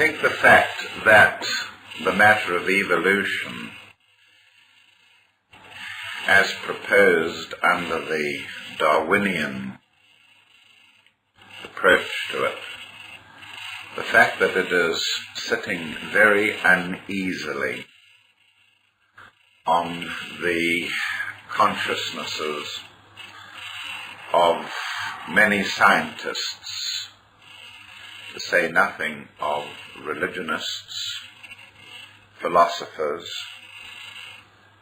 think the fact that the matter of evolution, as proposed under the Darwinian approach to it, the fact that it is sitting very uneasily on the consciousnesses of many scientists, to say nothing of religionists, philosophers,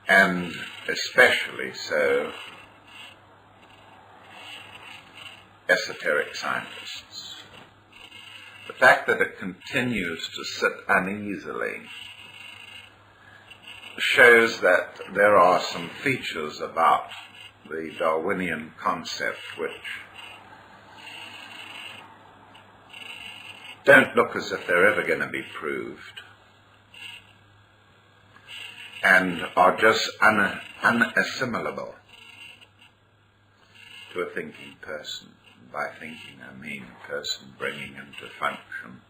and especially so esoteric scientists. The fact that it continues to sit uneasily shows that there are some features about the Darwinian concept which don't look as if they're ever going to be proved, and are just unassimilable to a thinking person. By thinking, I mean a person bringing into function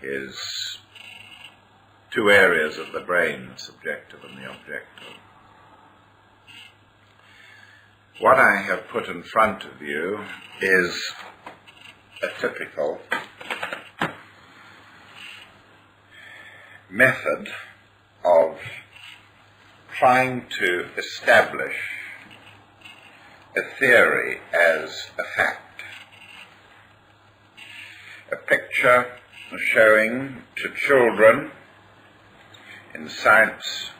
his two areas of the brain, the subjective and the objective. What I have put in front of you is a typical method of trying to establish a theory as a fact. A picture showing to children in science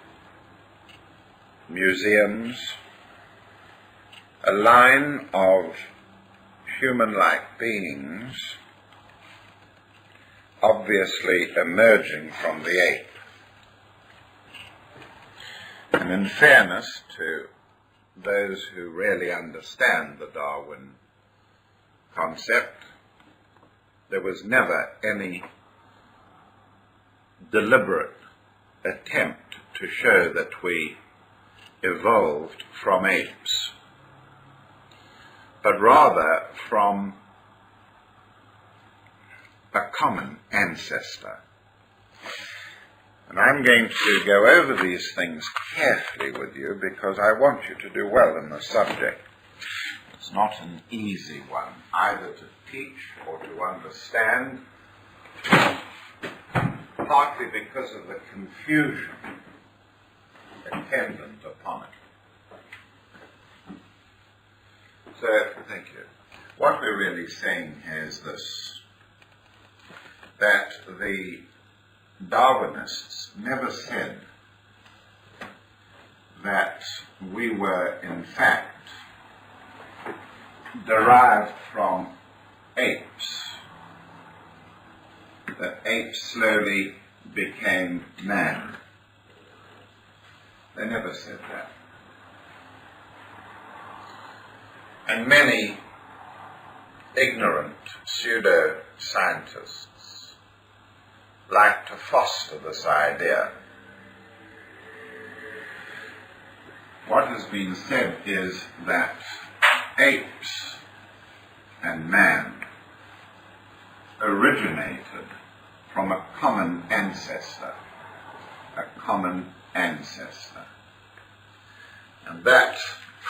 museums a line of human-like beings obviously emerging from the ape. And in fairness to those who really understand the Darwin concept, there was never any deliberate attempt to show that we evolved from apes, but rather from a common ancestor. And I'm going to go over these things carefully with you because I want you to do well in the subject. It's not an easy one, either to teach or to understand, partly because of the confusion attendant upon it. So, thank you. What we're really saying here is this, that the Darwinists never said that we were in fact derived from apes, that apes slowly became man. They never said that. And many ignorant pseudo-scientists like to foster this idea. What has been said is that apes and man originated from a common ancestor, and that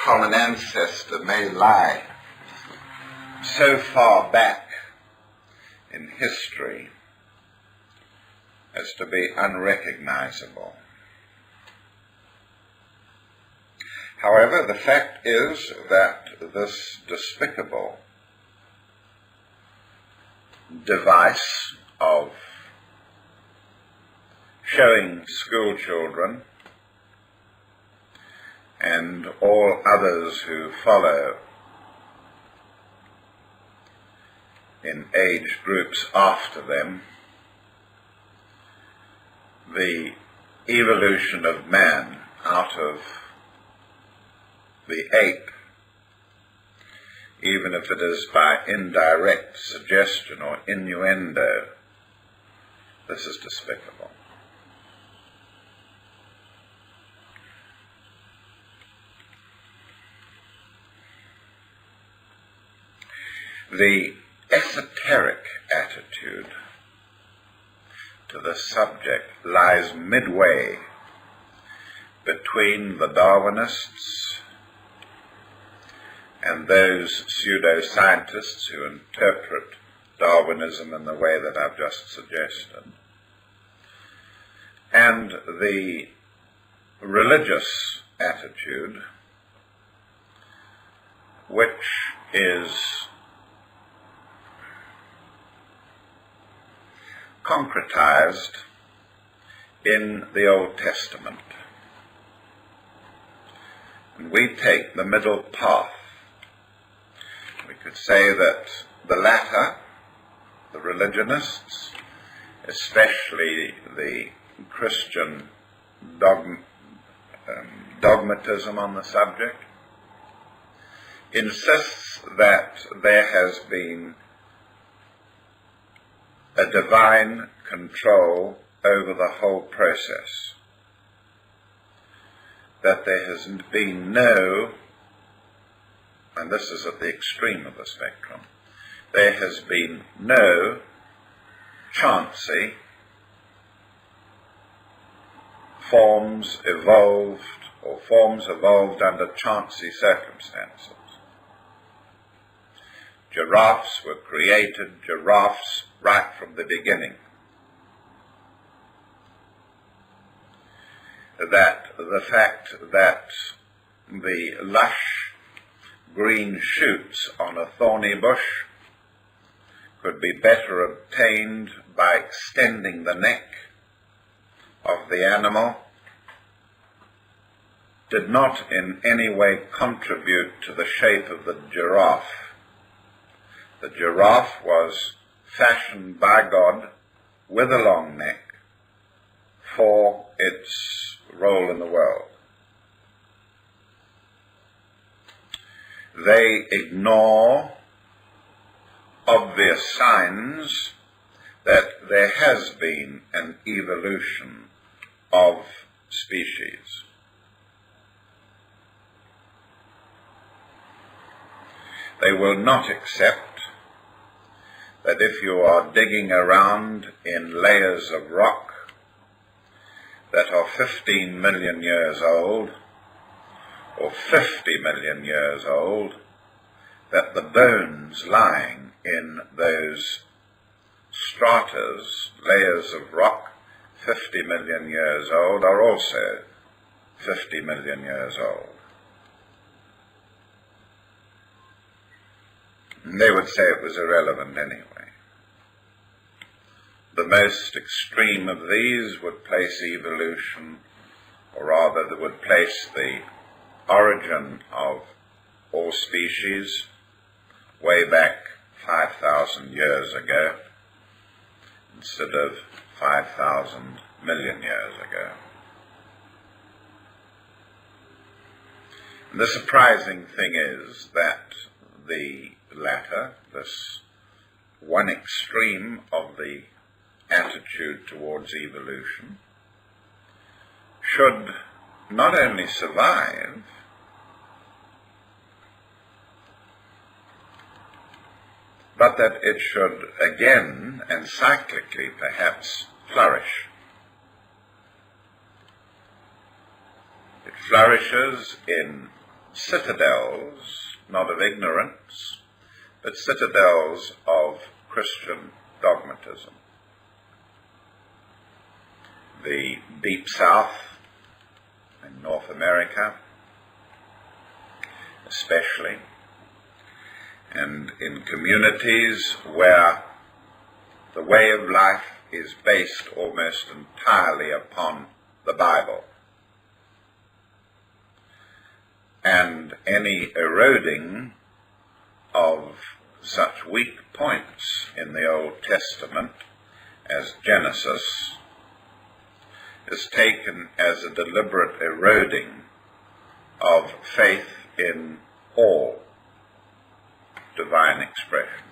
common ancestor may lie so far back in history as to be unrecognizable. However, the fact is that this despicable device of showing school children and all others who follow in age groups after them the evolution of man out of the ape, even if it is by indirect suggestion or innuendo, this is despicable. The esoteric attitude to this subject lies midway between the Darwinists and those pseudo-scientists who interpret Darwinism in the way that I've just suggested, and the religious attitude, which is concretized in the Old Testament. And we take the middle path. We could say that the latter, the religionists, especially the Christian dogmatism on the subject, insists that there has been a divine control over the whole process, that there has been no, and this is at the extreme of the spectrum, there has been no chancy forms evolved under chancy circumstances. Giraffes were created giraffes right from the beginning. That the fact that the lush green shoots on a thorny bush could be better obtained by extending the neck of the animal did not in any way contribute to the shape of the giraffe. The giraffe was fashioned by God with a long neck for its role in the world. They ignore obvious signs that there has been an evolution of species. They will not accept that if you are digging around in layers of rock that are 15 million years old or 50 million years old, that the bones lying in those stratas, layers of rock, 50 million years old, are also 50 million years old. And they would say it was irrelevant anyway. The most extreme of these would place evolution, or rather they would place the origin of all species way back 5,000 years ago instead of 5,000 million years ago. And the surprising thing is that the latter, this one extreme of the attitude towards evolution, should not only survive, but that it should again, and cyclically perhaps, flourish. It flourishes in citadels, not of ignorance, but citadels of Christian dogmatism. The Deep South, in North America especially, and in communities where the way of life is based almost entirely upon the Bible, and any eroding of such weak points in the Old Testament as Genesis is taken as a deliberate eroding of faith in all divine expression.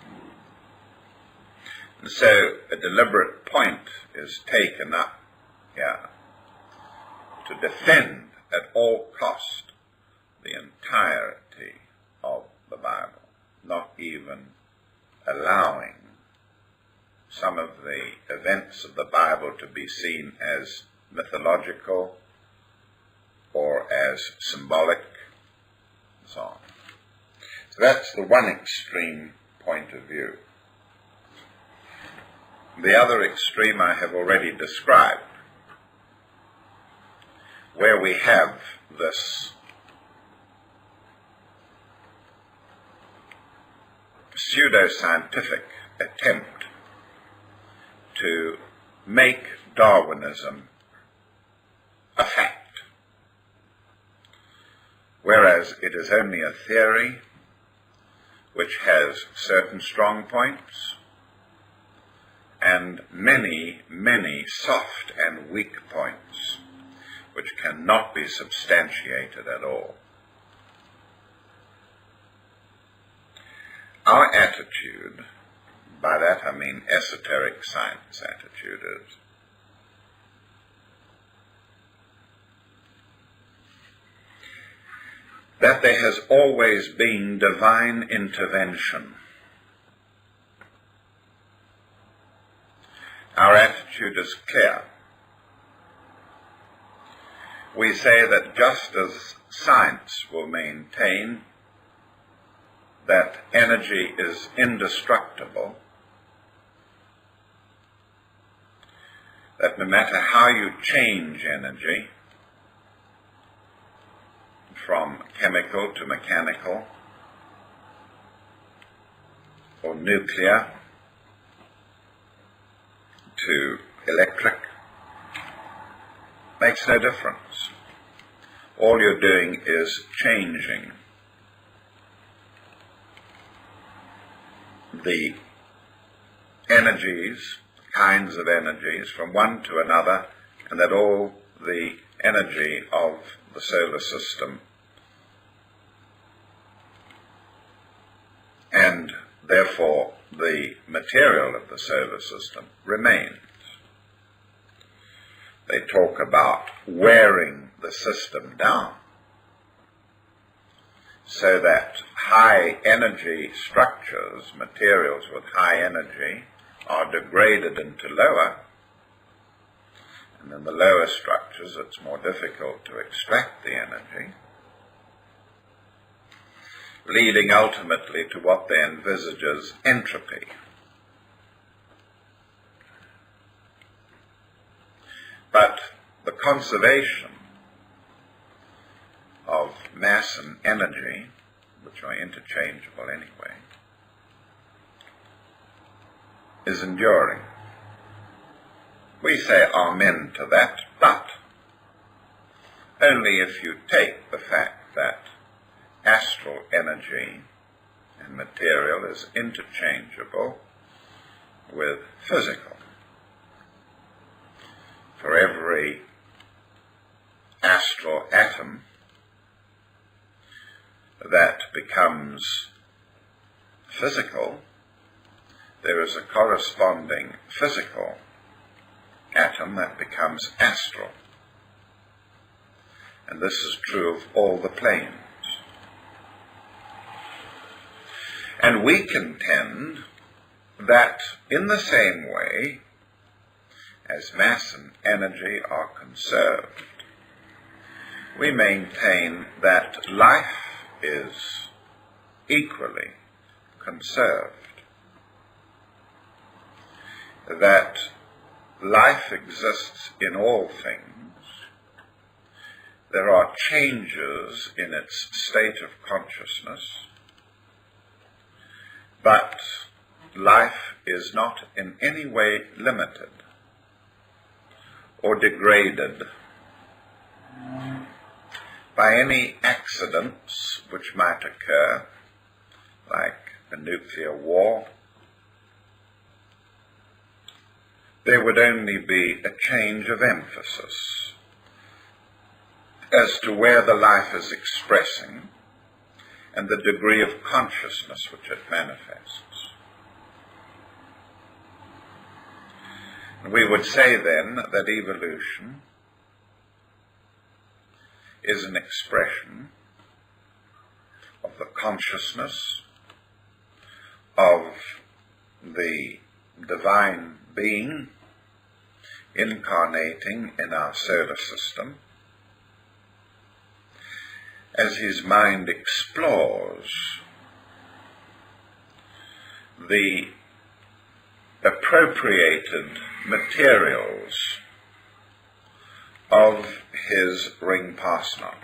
And so a deliberate point is taken up here to defend at all cost the entirety of the Bible, not even allowing some of the events of the Bible to be seen as mythological or as symbolic, and so on. So that's the one extreme point of view. The other extreme I have already described, where we have this pseudo-scientific attempt to make Darwinism a fact, whereas it is only a theory which has certain strong points and many, many soft and weak points which cannot be substantiated at all. Our attitude, by that I mean esoteric science attitude, is that there has always been divine intervention. Our attitude is clear. We say that just as science will maintain that energy is indestructible, that no matter how you change energy, from chemical to mechanical or nuclear to electric, makes no difference. All you're doing is changing the energies, kinds of energies, from one to another, and that all the energy of the solar system and therefore the material of the solar system remains. They talk about wearing the system down so that high energy structures, materials with high energy, are degraded into lower, and in the lower structures it's more difficult to extract the energy, leading ultimately to what they envisage as entropy. But the conservation of mass and energy, which are interchangeable anyway, is enduring. We say amen to that, but only if you take the fact that astral energy and material is interchangeable with physical. For every astral atom that becomes physical, there is a corresponding physical atom that becomes astral. And this is true of all the planes. And we contend that in the same way as mass and energy are conserved, we maintain that life is equally conserved, that life exists in all things. There are changes in its state of consciousness, but life is not in any way limited or degraded by any accidents which might occur, like a nuclear war. There would only be a change of emphasis as to where the life is expressing and the degree of consciousness which it manifests. We would say then that evolution is an expression of the consciousness of the divine being incarnating in our solar system, as his mind explores the appropriated materials of his ring parsnot.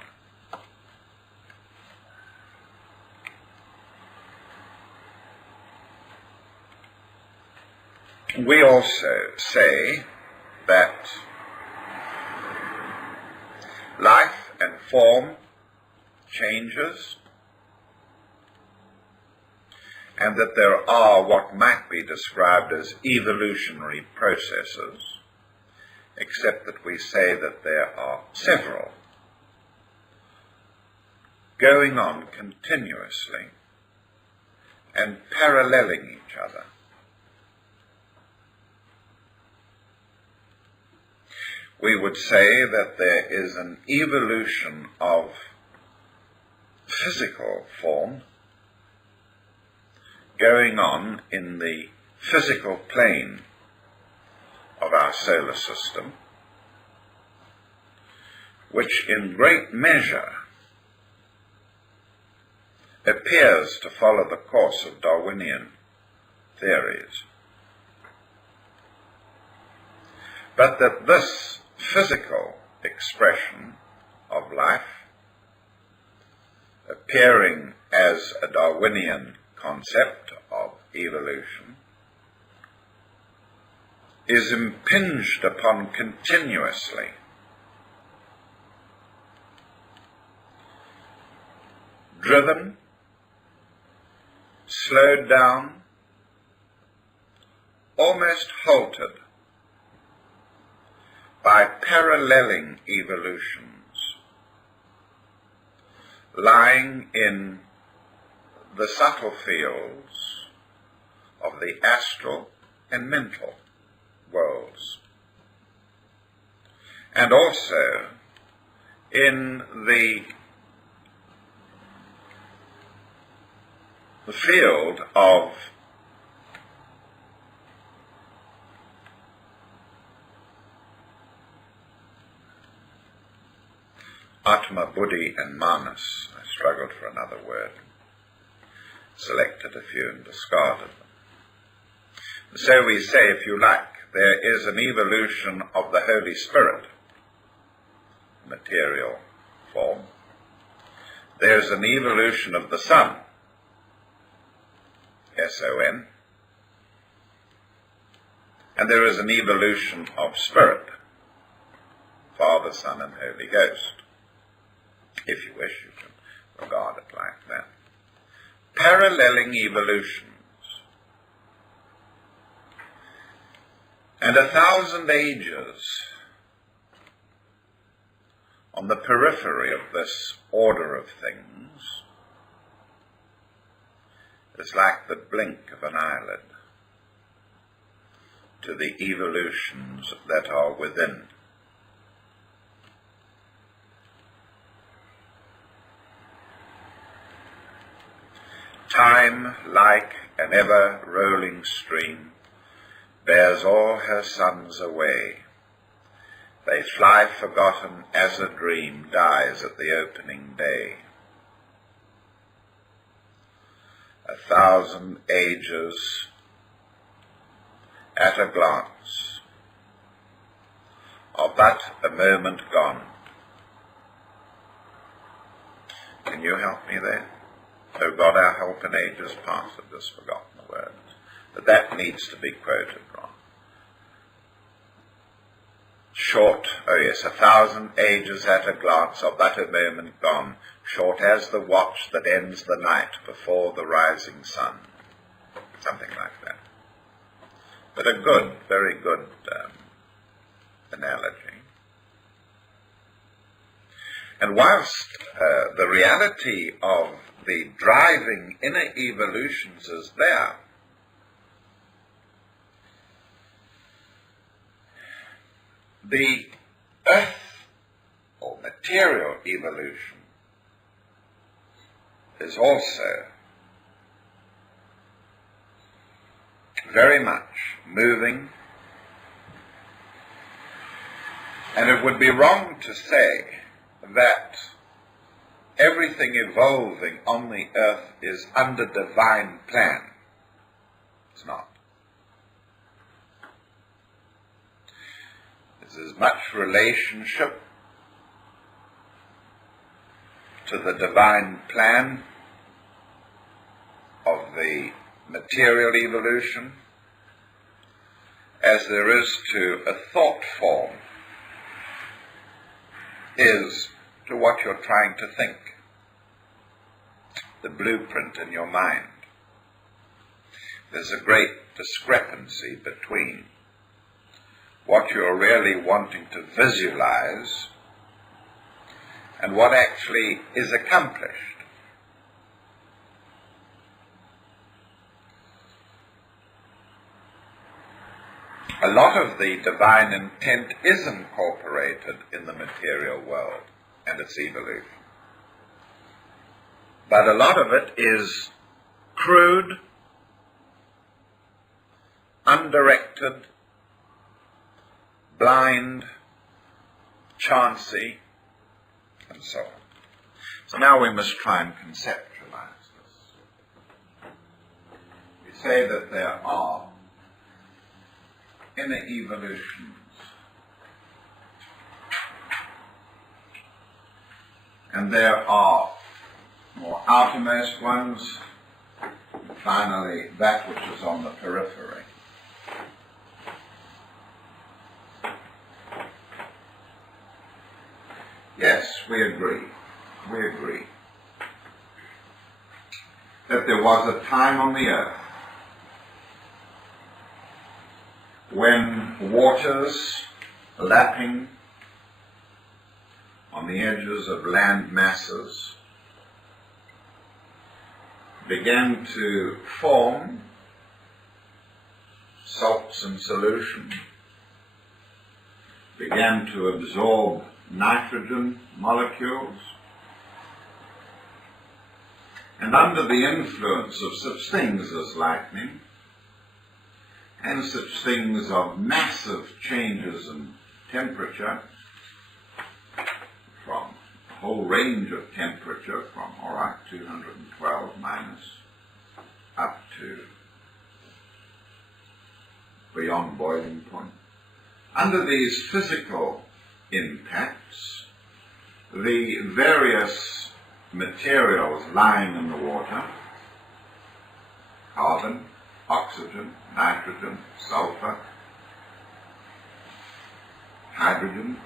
We also say that life and form changes, and that there are what might be described as evolutionary processes, except that we say that there are several going on continuously and paralleling each other. We would say that there is an evolution of physical form going on in the physical plane of our solar system, which in great measure appears to follow the course of Darwinian theories. But that this physical expression of life, appearing as a Darwinian concept of evolution, is impinged upon continuously driven, slowed down, almost halted by paralleling evolutions lying in the subtle fields of the astral and mental worlds, and also in the field of Atma, Buddhi, and Manas. I struggled for another word, selected a few and discarded them. So we say, if you like, there is an evolution of the Holy Spirit, material form. There is an evolution of the Son, S-O-N. And there is an evolution of Spirit, Father, Son, and Holy Ghost. If you wish, you can regard it like that. Paralleling evolutions. And 1,000 ages on the periphery of this order of things is like the blink of an eyelid to the evolutions that are within. Time, like an ever-rolling stream, bears all her sons away. They fly forgotten as a dream dies at the opening day. 1,000 ages at a glance are but a moment gone. Can you help me there? O God, our help in ages past. I've just forgotten the words. But that needs to be quoted wrong. Short, 1,000 ages at a glance are but a moment gone, short as the watch that ends the night before the rising sun. Something like that. But a good, very good analogy. And whilst the reality of the driving inner evolutions is there, the earth or material evolution is also very much moving, and it would be wrong to say that everything evolving on the earth is under divine plan. It's not. There's as much relationship to the divine plan of the material evolution as there is to a thought form is to what you're trying to think, the blueprint in your mind. There's a great discrepancy between what you're really wanting to visualize and what actually is accomplished. A lot of the divine intent is incorporated in the material world and its evolution. But a lot of it is crude, undirected, blind, chancy, and so on. So now we must try and conceptualize this. We say that there are inner evolutions and there are more outermost ones, and finally that which is on the periphery. Yes, we agree that there was a time on the earth when waters lapping on the edges of land masses began to form salts in solution, began to absorb nitrogen molecules, and under the influence of such things as lightning and such things of massive changes in temperature, from a whole range of temperature from, 212 minus up to beyond boiling point. Under these physical impacts, the various materials lying in the water, carbon, oxygen, nitrogen, sulfur, hydrogen,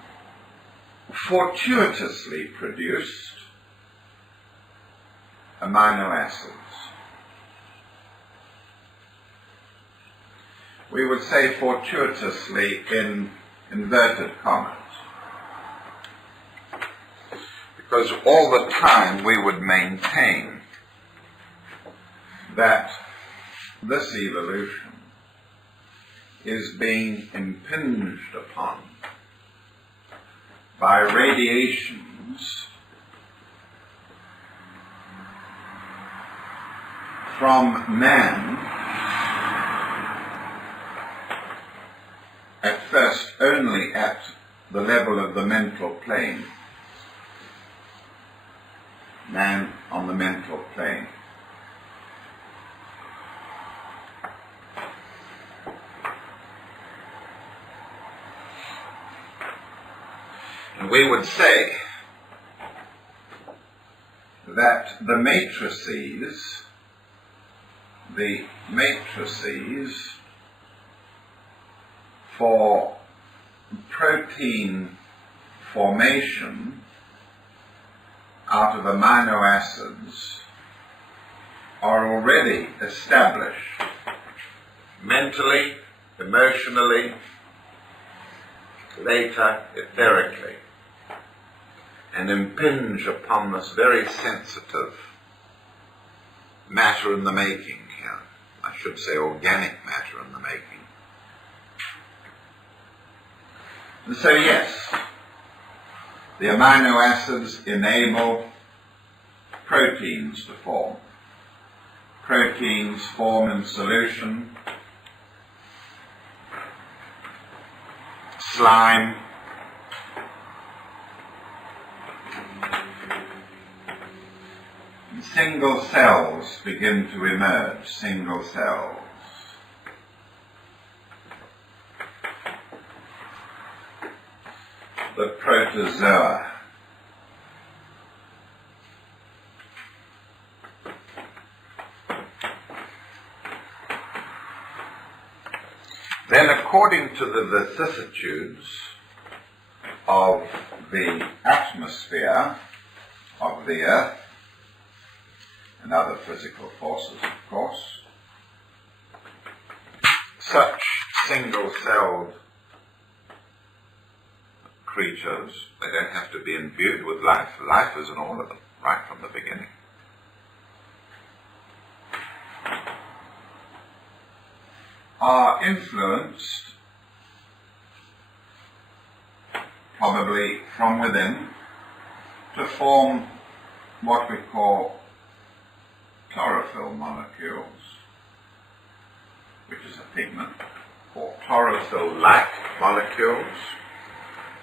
fortuitously produced amino acids. We would say fortuitously in inverted commas, because all the time we would maintain that this evolution is being impinged upon by radiations from man, at first only at the level of the mental plane, man on the mental plane. And we would say that the matrices for protein formation out of amino acids are already established mentally, emotionally, later etherically, and impinge upon this very sensitive matter in the making here. I should say organic matter in the making. And so yes, the amino acids enable proteins to form. Proteins form in solution slime, and single cells begin to emerge, single cells. The protozoa. Then, according to the vicissitudes of the atmosphere of the Earth and other physical forces, of course, such single-celled creatures, they don't have to be imbued with life. Life is in all of them, right from the beginning. Are influenced, probably from within, to form what we call chlorophyll molecules, which is a pigment, or chlorophyll-like molecules,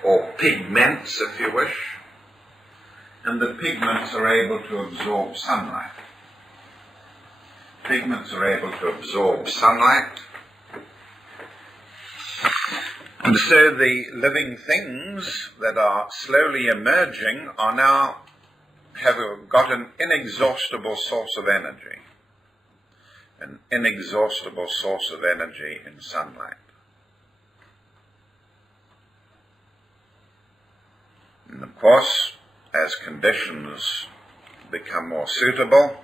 or pigments, if you wish, and the pigments are able to absorb sunlight. Pigments are able to absorb sunlight, and so the living things that are slowly emerging are now have got an inexhaustible source of energy, an inexhaustible source of energy in sunlight. And of course, as conditions become more suitable,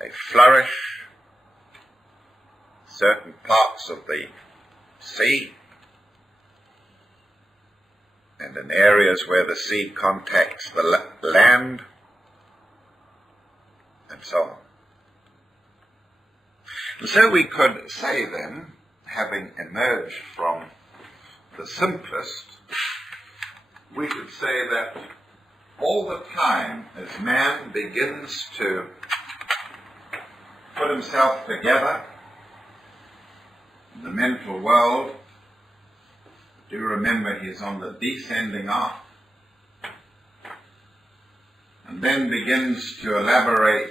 they flourish. Certain parts of the sea and in areas where the sea contacts the land, and so on. And so we could say then, having emerged from the simplest, we could say that all the time as man begins to put himself together in the mental world, do remember he is on the descending arc, and then begins to elaborate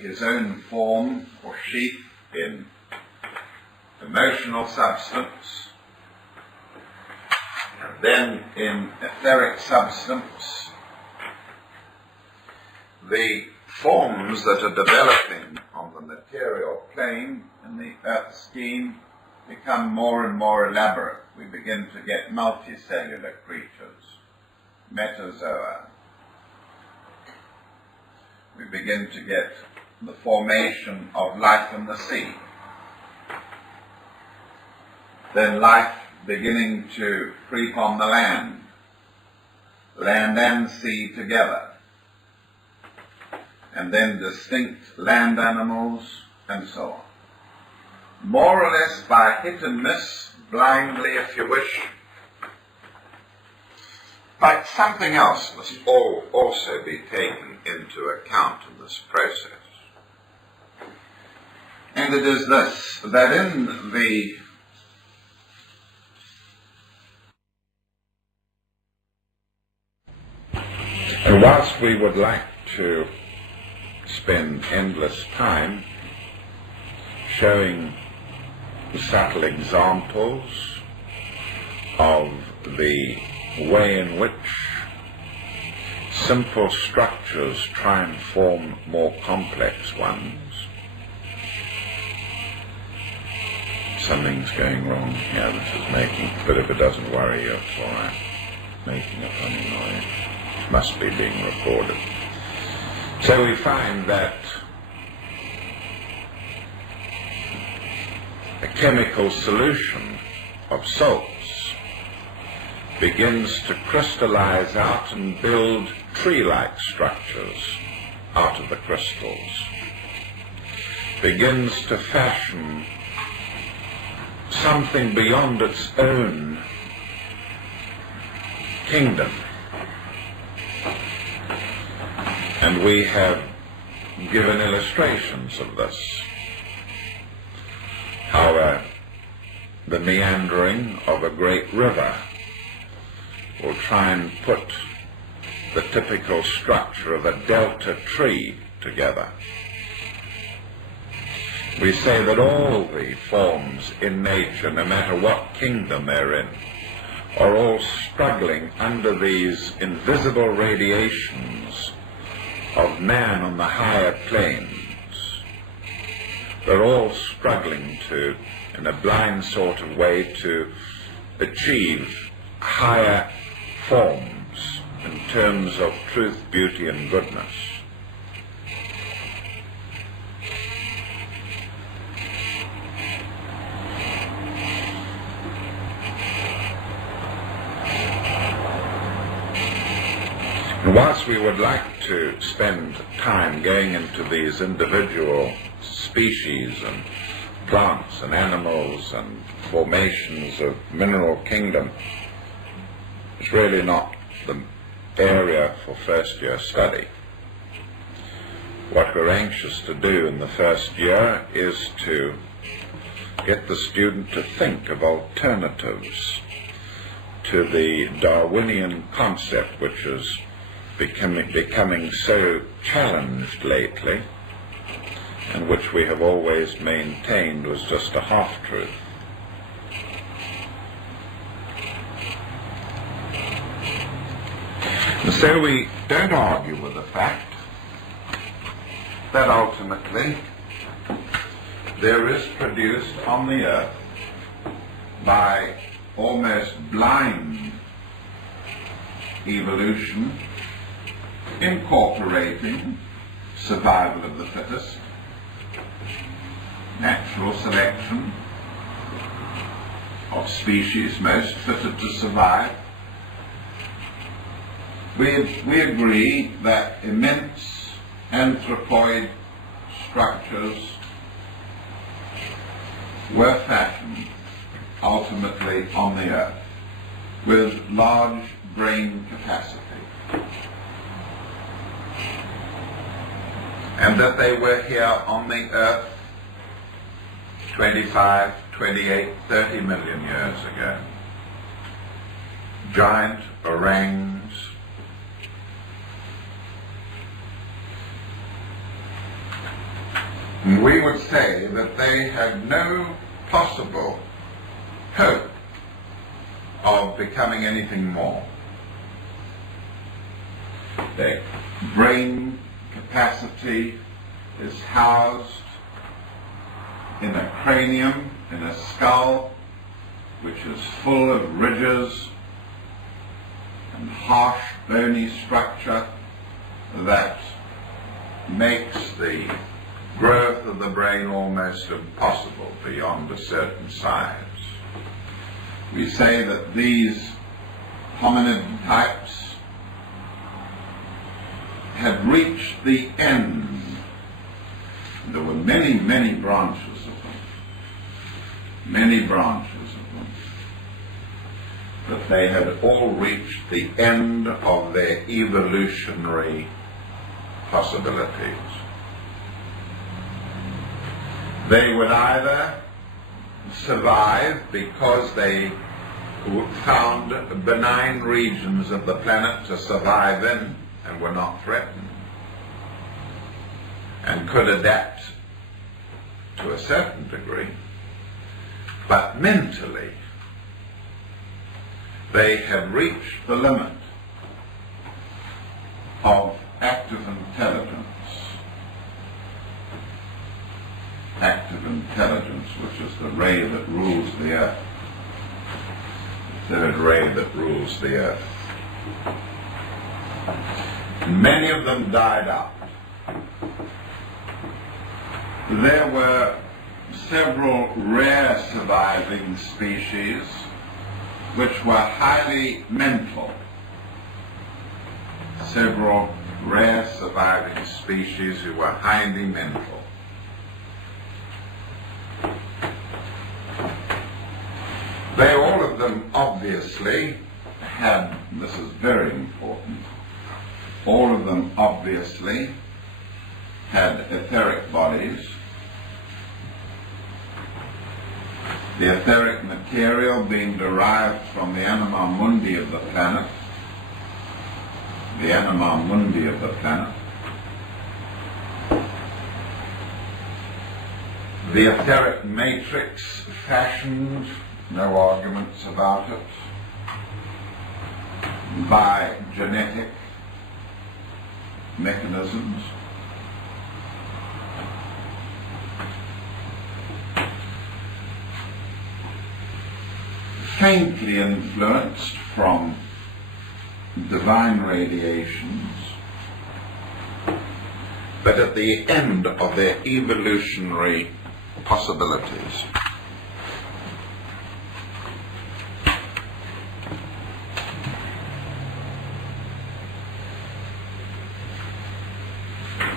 his own form or shape in emotional substance, and then in etheric substance. The forms that are developing on the material plane in the Earth scheme become more and more elaborate. We begin to get multicellular creatures, metazoa. We begin to get the formation of life in the sea. Then life beginning to creep on the land and sea together. And then distinct land animals, and so on. More or less by hit and miss, blindly if you wish. But something else must also be taken into account in this process. And it is this, that in the and whilst we would like to spend endless time showing subtle examples of the way in which simple structures try and form more complex ones. Something's going wrong here. This is making, but if it doesn't worry you, it's all right. Making a funny noise. It must be being recorded. So we find that a chemical solution of salts begins to crystallize out and build tree-like structures out of the crystals, begins to fashion something beyond its own kingdom. And we have given illustrations of this. How the meandering of a great river will try and put the typical structure of a delta tree together. We say that all the forms in nature, no matter what kingdom they're in, are all struggling under these invisible radiations of man on the higher planes. They're all struggling to, in a blind sort of way, to achieve higher forms in terms of truth, beauty, and goodness. And whilst we would like to spend time going into these individual species and plants and animals and formations of mineral kingdom, it's really not the area for first year study. What we're anxious to do in the first year is to get the student to think of alternatives to the Darwinian concept, which is becoming so challenged lately, and which we have always maintained was just a half-truth. And so we don't argue with the fact that ultimately there is produced on the earth by almost blind evolution, incorporating survival of the fittest, natural selection of species most fitted to survive. We agree that immense anthropoid structures were fashioned ultimately on the earth with large brain capacity, and that they were here on the earth 25, 28, 30 million years ago. Giant orangs, and we would say that they had no possible hope of becoming anything more. Their brain capacity is housed in a cranium, in a skull, which is full of ridges and harsh, bony structure that makes the growth of the brain almost impossible beyond a certain size. We say that these hominid types had reached the end. There were many, many branches of them. Many branches of them. But they had all reached the end of their evolutionary possibilities. They would either survive because they found benign regions of the planet to survive in and were not threatened, and could adapt to a certain degree, but mentally they have reached the limit of active intelligence. Active intelligence, which is the ray that rules the earth, the third ray that rules the earth. Many of them died out. There were several rare surviving species which were highly mental. Several rare surviving species who were highly mental. They all of them obviously had, this is very important, all of them obviously had etheric bodies the etheric material being derived from the anima mundi of the planet, the etheric matrix fashioned, no arguments about it, by genetic mechanisms. Faintly influenced from divine radiations, but at the end of their evolutionary possibilities.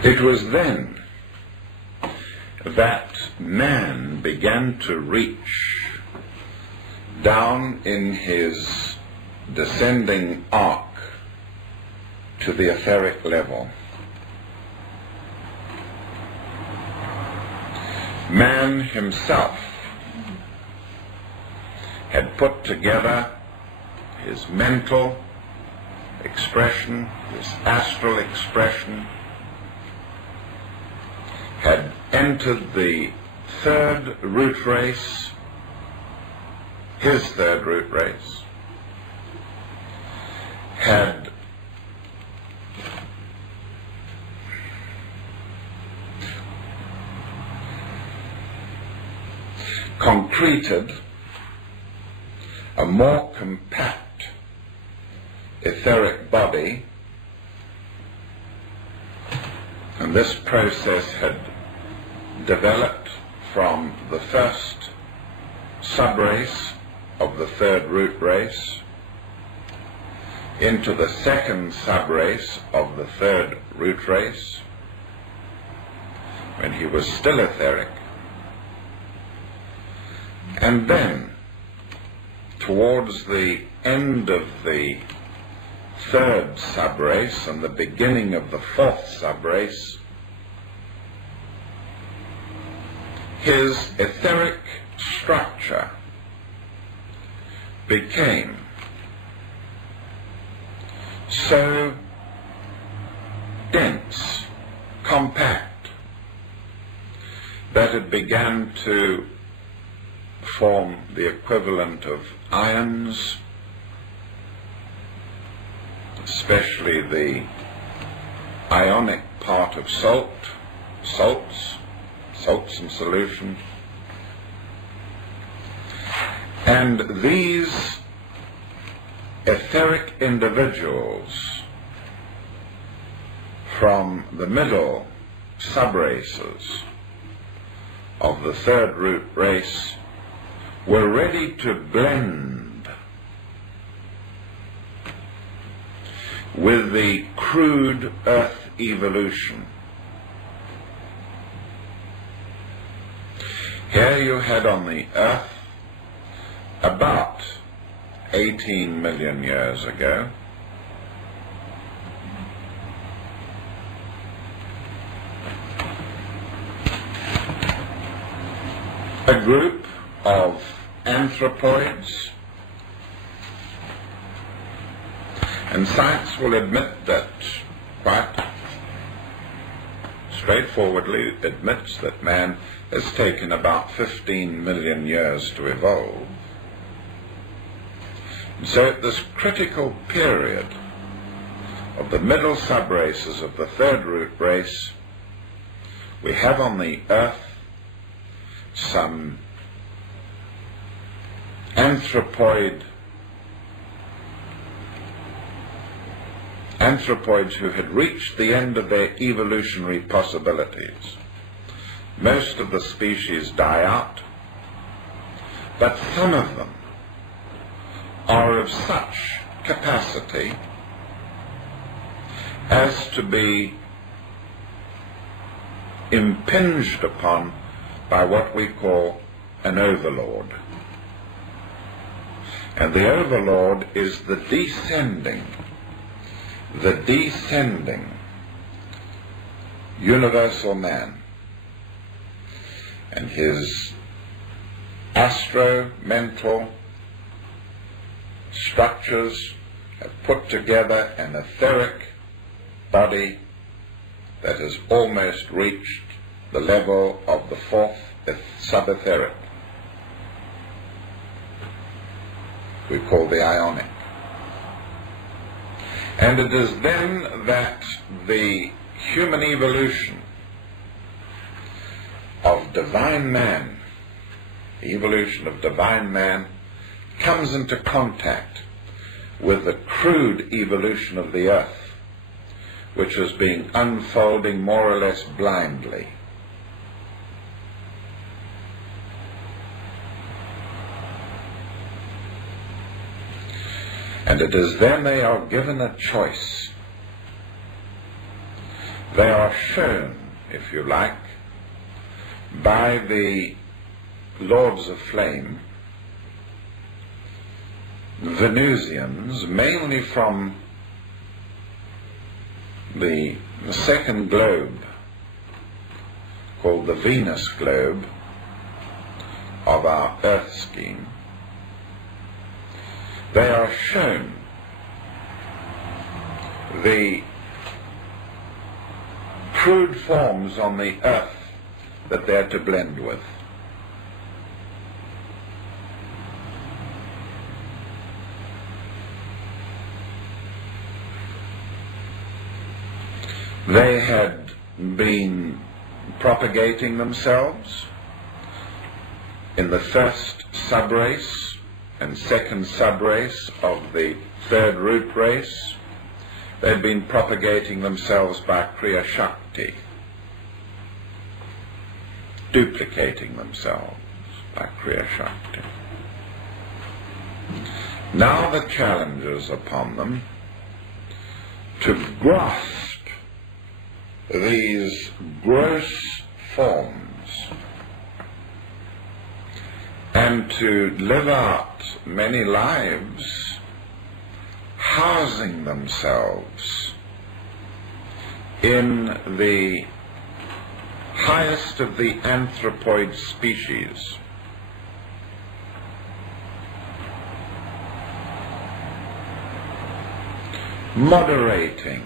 It was then that man began to reach down in his descending arc to the etheric level. Man himself had put together his mental expression, his astral expression, had entered the third root race, his third root race, had concreted a more compact etheric body, and this process had developed from the first subrace of the third root race into the second subrace of the third root race, when he was still etheric, and then towards the end of the third subrace and the beginning of the fourth subrace, his etheric structure became so dense, compact, that it began to form the equivalent of ions, especially the ionic part of salts in solution. And these etheric individuals from the middle subraces of the third root race were ready to blend with the crude earth evolution. Here you had on the earth, about 18 million years ago, a group of anthropoids, and science will admit that, quite straightforwardly admits that man has taken about 15 million years to evolve. And so at this critical period of the middle subraces of the third root race, we have on the earth some anthropoids who had reached the end of their evolutionary possibilities. Most of the species die out, but some of them are of such capacity as to be impinged upon by what we call an overlord. And the overlord is the descending universal man, and his astro-mental structures have put together an etheric body that has almost reached the level of the fourth sub-etheric, we call the ionic. And it is then that the human evolution of divine man, the evolution of divine man, comes into contact with the crude evolution of the earth, which has been unfolding more or less blindly. And it is then they are given a choice. They are shown, if you like, by the Lords of Flame, Venusians, mainly from the second globe, called the Venus globe of our Earth scheme. They are shown the crude forms on the earth that they're to blend with. They had been propagating themselves in the first subrace and second subrace of the third root race. They'd been propagating themselves by Kriya Shakti, duplicating themselves by Kriya Shakti. Now the challenge is upon them to grasp these gross forms and to live out many lives housing themselves in the highest of the anthropoid species. Moderating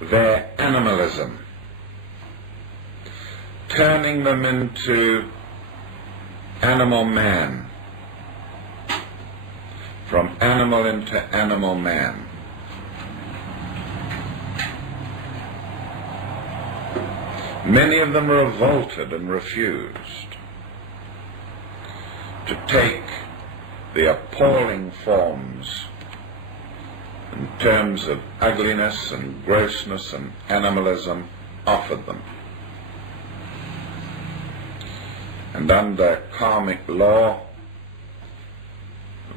their animalism, turning them into animal man, from animal into animal man. Many of them revolted and refused to take the appalling forms in terms of ugliness and grossness and animalism offered them. And under karmic law,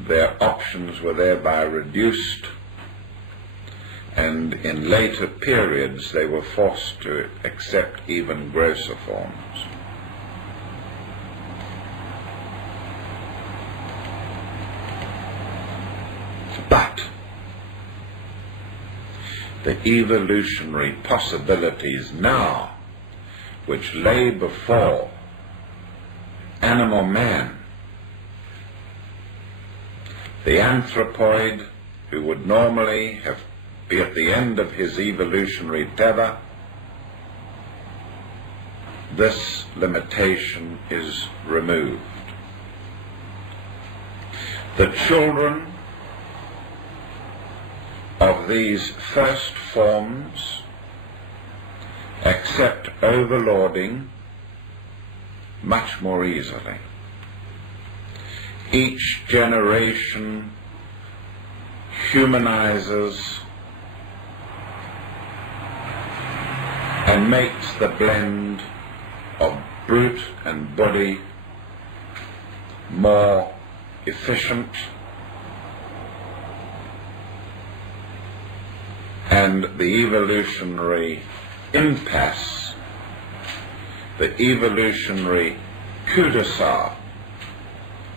their options were thereby reduced, and in later periods they were forced to accept even grosser forms. But the evolutionary possibilities now which lay before animal man, the anthropoid, who would normally be at the end of his evolutionary tether, this limitation is removed. The children of these first forms accept overlording much more easily. Each generation humanizes and makes the blend of brute and body more efficient, and the evolutionary impasse, the evolutionary cul-de-sac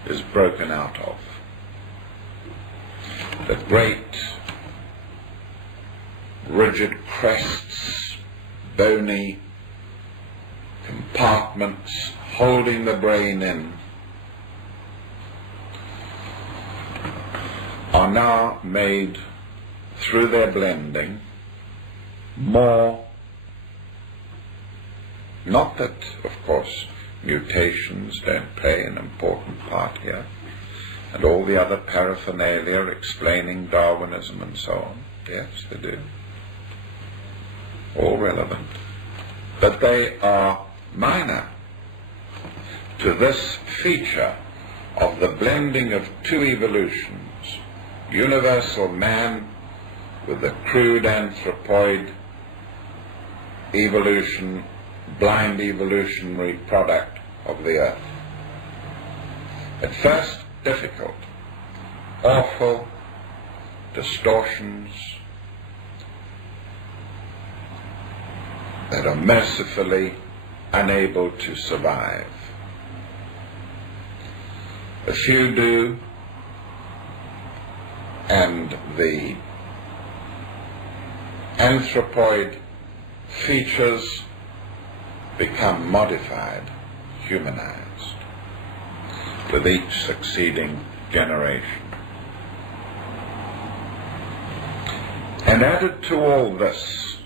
is broken out of. The great rigid crests, bony compartments holding the brain in, are now made, through their blending, more. Not that, of course, mutations don't play an important part here, and all the other paraphernalia explaining Darwinism and so on. Yes, they do. All relevant. But they are minor to this feature of the blending of two evolutions, universal man with the crude anthropoid evolution, blind evolutionary product of the earth. At first, difficult, awful, distortions that are mercifully unable to survive. A few do, and the anthropoid features become modified, humanized, with each succeeding generation. And added to all this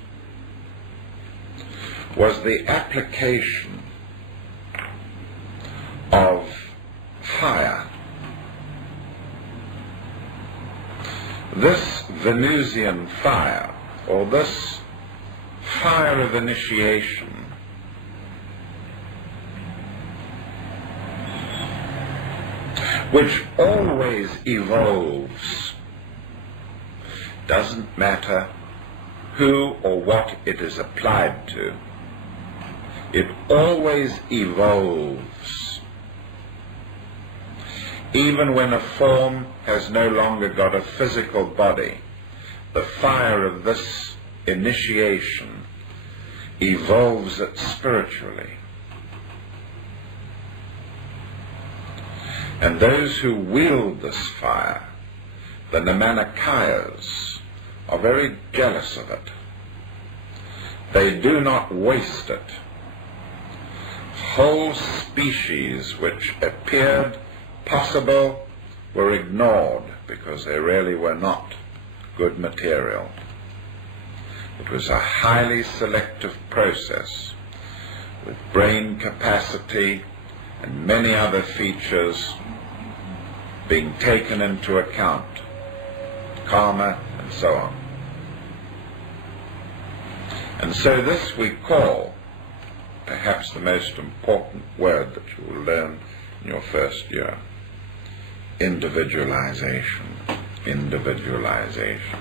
was the application of fire. This Venusian fire, or this fire of initiation, which always evolves, doesn't matter who or what it is applied to. It always evolves. Even when a form has no longer got a physical body, the fire of this initiation evolves it spiritually. And those who wield this fire, the Nirmanakayas, are very jealous of it. They do not waste it. Whole species which appeared possible were ignored because they really were not good material. It was a highly selective process with brain capacity and many other features being taken into account, karma and so on. And so this we call, perhaps the most important word that you will learn in your first year, individualization. Individualization.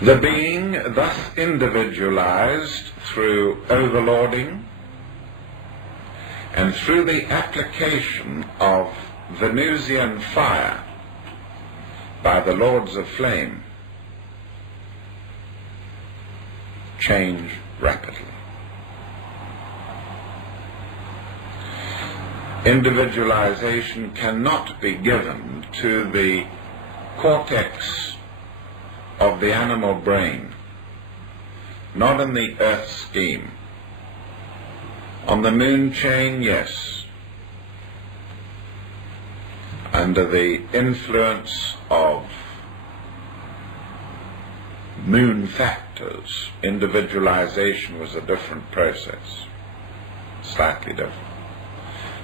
The being thus individualized through overlording and through the application of Venusian fire by the lords of flame change rapidly. Individualization cannot be given to the cortex of the animal brain, not in the earth scheme. On the moon chain, yes. Under the influence of moon factors, individualization was a different process, slightly different.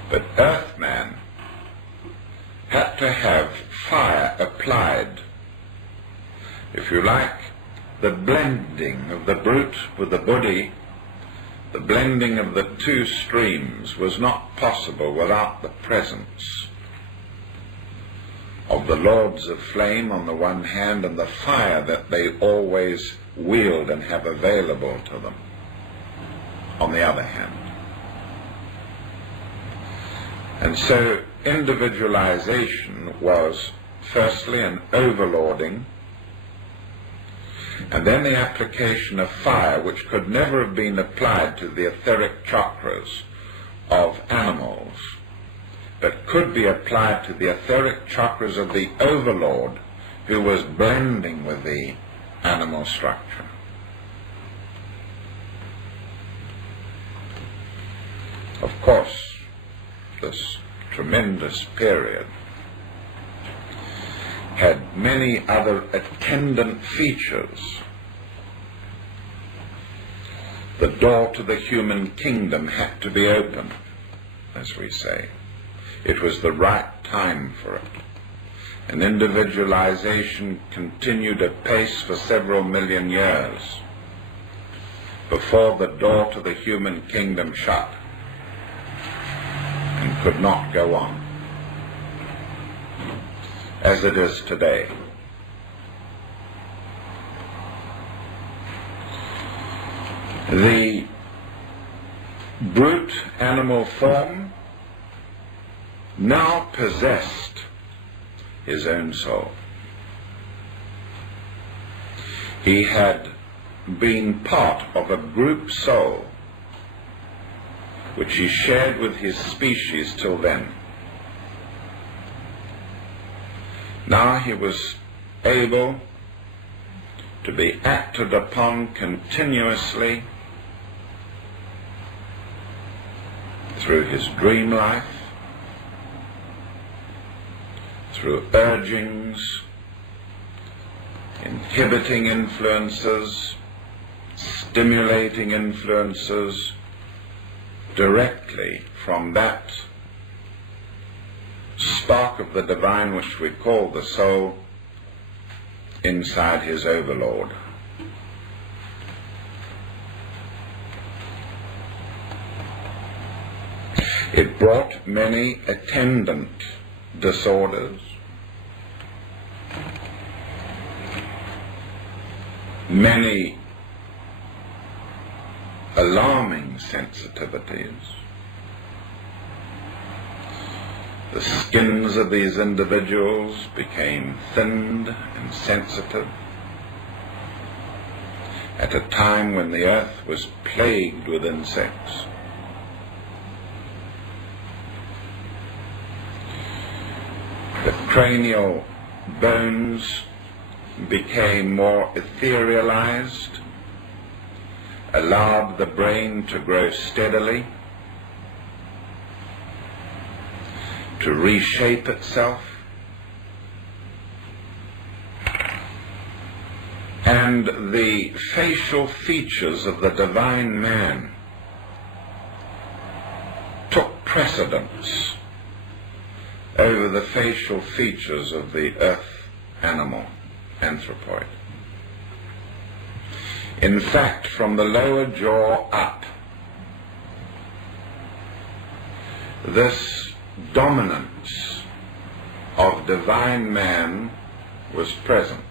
But Earthman had to have fire applied, if you like, the blending of the brute with the buddhi, the blending of the two streams was not possible without the presence of the lords of flame on the one hand and the fire that they always wield and have available to them on the other hand. And so individualization was firstly an overlording, and then the application of fire, which could never have been applied to the etheric chakras of animals, but could be applied to the etheric chakras of the overlord who was blending with the animal structure. Of course, this tremendous period had many other attendant features. The door to the human kingdom had to be open, as we say. It was the right time for it. And individualization continued apace for several million years before the door to the human kingdom shut and could not go on, as it is today. The brute animal form now possessed his own soul. He had been part of a group soul which he shared with his species till then. Now he was able to be acted upon continuously through his dream life, through urgings, inhibiting influences, stimulating influences, directly from that spark of the divine which we call the soul inside his overlord. It brought many attendant disorders, many alarming sensitivities. The skins of these individuals became thinned and sensitive at a time when the earth was plagued with insects. The cranial bones became more etherealized, allowed the brain to grow steadily, to reshape itself, and the facial features of the divine man took precedence over the facial features of the earth animal, anthropoid. In fact, from the lower jaw up, this dominance of divine man was present.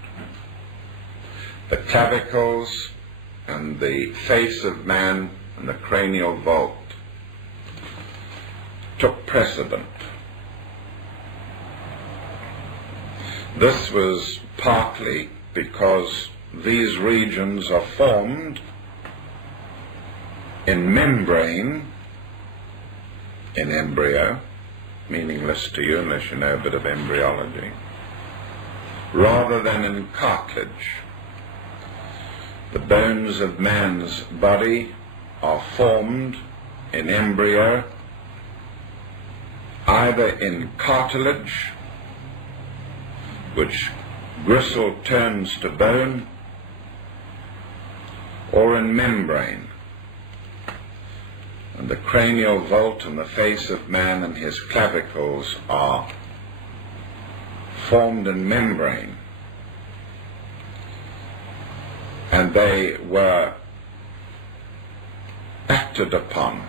The clavicles and the face of man and the cranial vault took precedent. This was partly because these regions are formed in membrane in embryo, meaningless to you unless you know a bit of embryology, rather than in cartilage. The bones of man's body are formed in embryo either in cartilage, which gristle turns to bone, or in membrane. And the cranial vault and the face of man and his clavicles are formed in membrane. And they were acted upon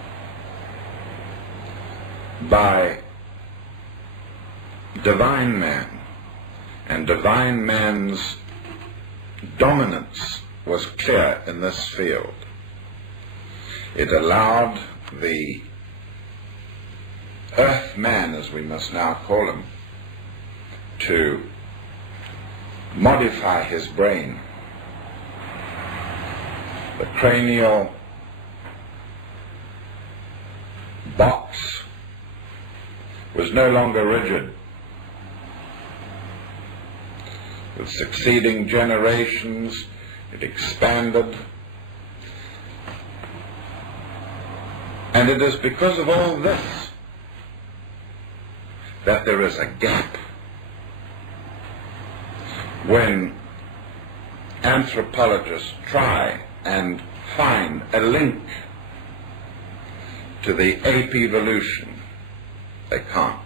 by divine man. And divine man's dominance was clear in this field. It allowed the earth man, as we must now call him, to modify his brain. The cranial box was no longer rigid. With succeeding generations, it expanded, and And it is because of all this that there is a gap when anthropologists try and find a link to the ape evolution. They can't.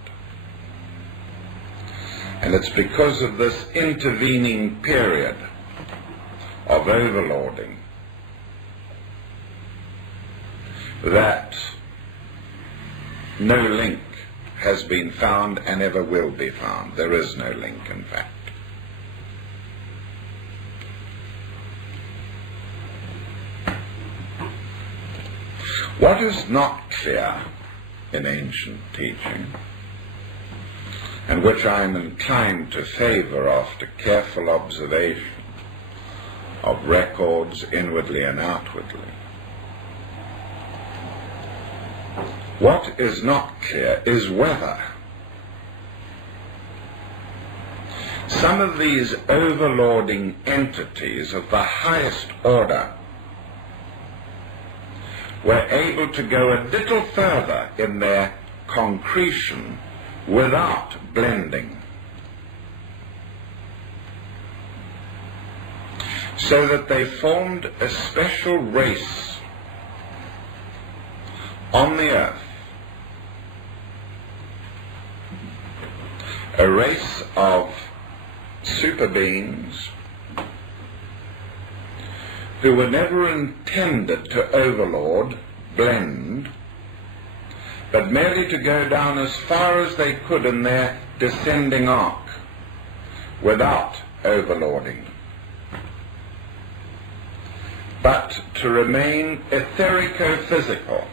And it's because of this intervening period of overlording that no link has been found and ever will be found. There is no link, in fact. What is not clear in ancient teaching, and which I am inclined to favor after careful observation of records inwardly and outwardly, what is not clear is whether some of these overlording entities of the highest order were able to go a little further in their concretion without blending, so that they formed a special race on the earth, a race of super beings who were never intended to overlord, blend, but merely to go down as far as they could in their descending arc without overlording, but to remain etherico-physical.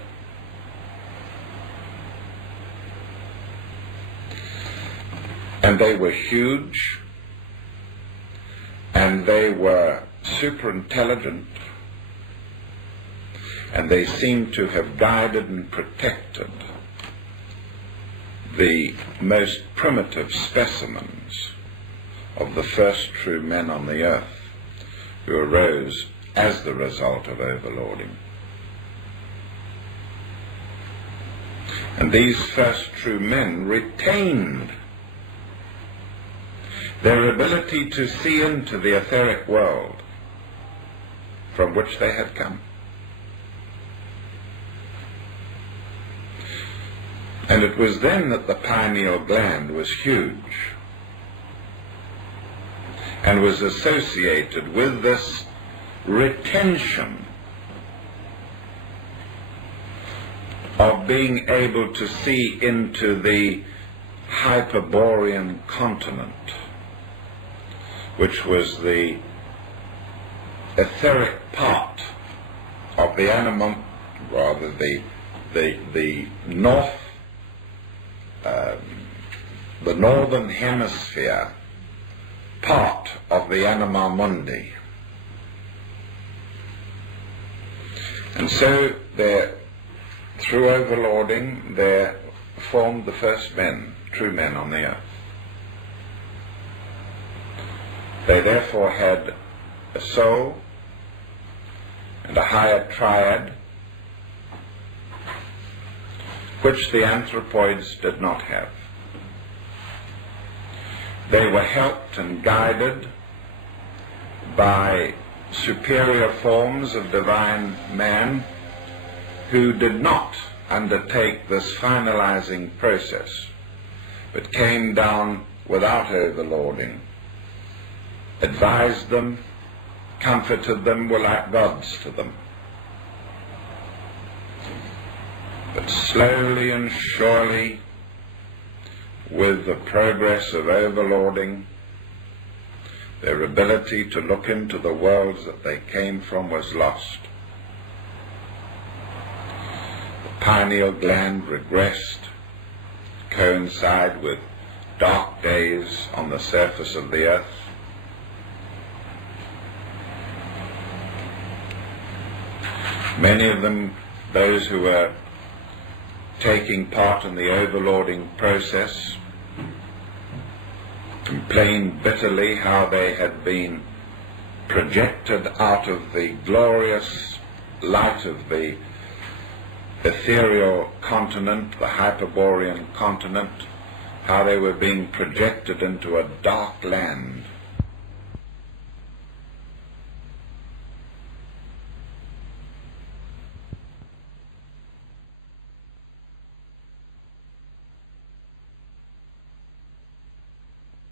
And they were huge, and they were super intelligent, and they seem to have guided and protected the most primitive specimens of the first true men on the earth who arose as the result of overlording. And these first true men retained their ability to see into the etheric world from which they had come. And it was then that the pineal gland was huge and was associated with this retention of being able to see into the Hyperborean continent, which was the etheric part of the animal, rather the north, the northern hemisphere part of the anima mundi. And so there, through overlording, there formed the first men, true men on the earth. They therefore had a soul and a higher triad, which the anthropoids did not have. They were helped and guided by superior forms of divine man who did not undertake this finalizing process, but came down without overlording, advised them, comforted them, were like gods to them. But slowly and surely, with the progress of overlording, their ability to look into the worlds that they came from was lost. The pineal gland regressed, coincide with dark days on the surface of the earth. Many of them, those who were taking part in the overlording process, complained bitterly how they had been projected out of the glorious light of the ethereal continent, the Hyperborean continent, how they were being projected into a dark land